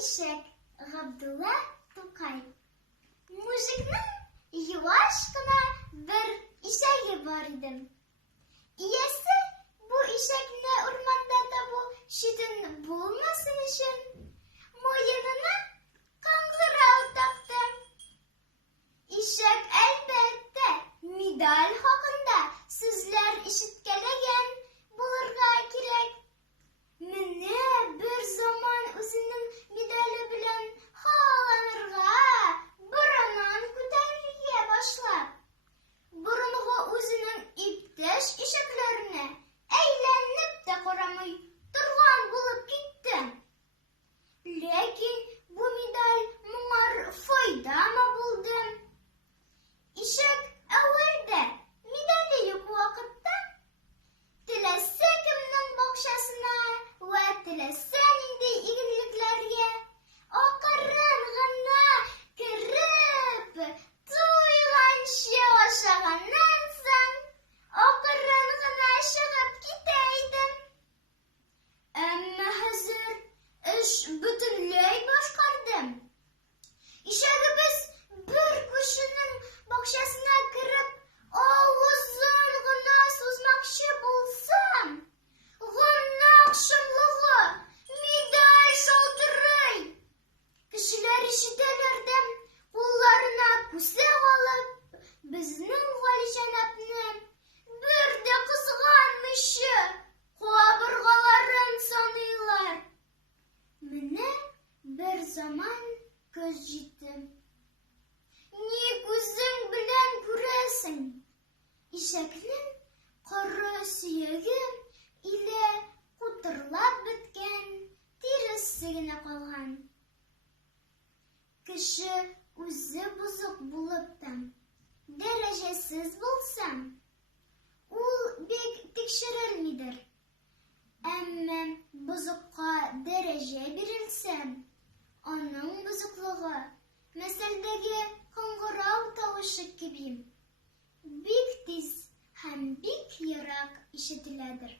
Ишәк Габдулла Тукай. Мужикның юаш кына бер ишәге бар иде. Иясе бу ишәкне урманда табу читен булмасын өчен муенына кыңгырау такты. Ишәк әлбәттә медаль хакында сүзләр ишеткәләгән булырга кирәк. Менә бер заман үзенең медале белән халанырга, борынын күтәрергә башлап, борынгы үзенең иптәш ишәкләренә әйләнеп тә карамый торган булып китте. Ләкин бу медаль моңар файдамы булды? Ишәк әүвәлдә медале юк вакытта теләсә кемнең бакчасына вә теләсә нинди игелекләргә акырын гына кереп, туйганчы ашаганнан соң акырын гына чыгып китә иде. Әмма хәзер эш бөтенләй башкарды. Ишәгебез бер күршенең бакчасына кереп, авызын гына сузмакчы булсам, гынак шомлыгы медаль шалтырый. Кешеләр ишетәләр дә, кулларына күсәк алып, безнең Галиҗанапны бер дә кызганмыйчы кабыргаларын саныйлар. Менә бер заман көз җитте. Ни күзең белән күрәсең? Ишәкнең коры сөяге иле кутырлап беткән, тиресе генә калган. Кеше үзе бозык булып та, дәрәҗәсез булса, ул бик тикшерелмидер. Әмма бозыкка дәрәҗә бирелсә, аның бозыклыгы мәсәлдәге кыңгырау тавышы кеби бик тиз һәм бик ерак ишетеләдер.